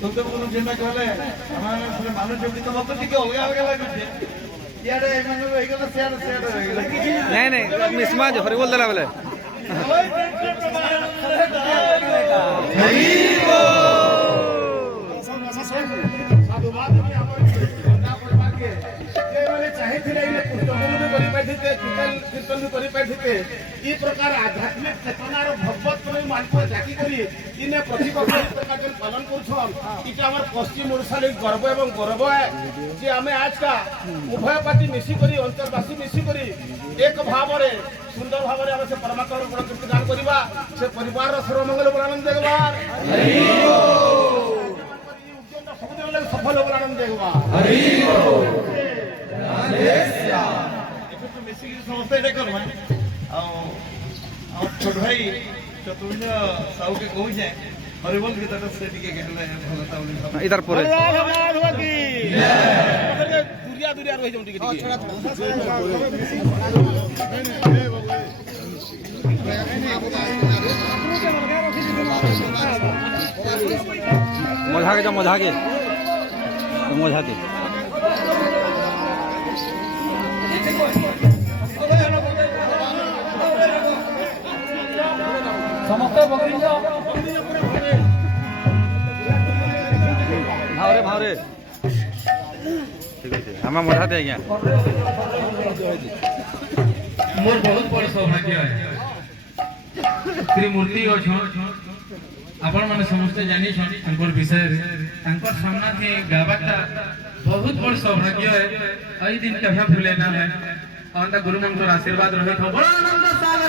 तुमको बोलूं जेना कहले हमारे पूरे मानव जब तो मत ठीक हो गया लागे यार एमन हो गेला शेयर हो गेला नहीं नहीं मिसमा जो हरि बोल देला बोले साधुवाद में हमर बंदा पढ़वा के जे माने चाहे थे इले पुस्तकों में करी पाइथिते कीर्तन में करी पाइथिते ई प्रकार आध्यात्मिक चेतनार भगवत को मानको जाकी करी इने प्रतिपक्ष प्रकार के पालन करछन इटा हमर पश्चिम ओडिशा ले गर्व एवं गौरव है जे हमें आज का उभय पार्टी मिसी करी अंतरवासी मिसी करी एक भाव रे सुंदर भाव रे हम से परमात्मा गुण कीर्तन दान करबा से परिवार रो सर्वमंगल आनंद देखबा हरि बोल सफल होगा आनंद देखबा हरि बोल नादेशा एको तो मिसी की समस्या देखो ना आ छोट भाई चतुर्थ साहू के कहू जाए हरि बोल गीत से टिके गेले भगता बोली इधर पर दुरिया दुरिया रहि जम टिके मजा के समस्त बकरी जा भावरे ठीक है हमें मजा दे आज्ञा मोर बहुत बड़ सौभाग्य है त्रिमूर्ति अच्छन आपण माने समस्त जानी छन विषय तांकर सामना के गाबाटा बहुत बड़ सौभाग्य है। आई दिन कभी भूले ना है और गुरु मंत्र आशीर्वाद रहे तो बड़ा आनंद सागर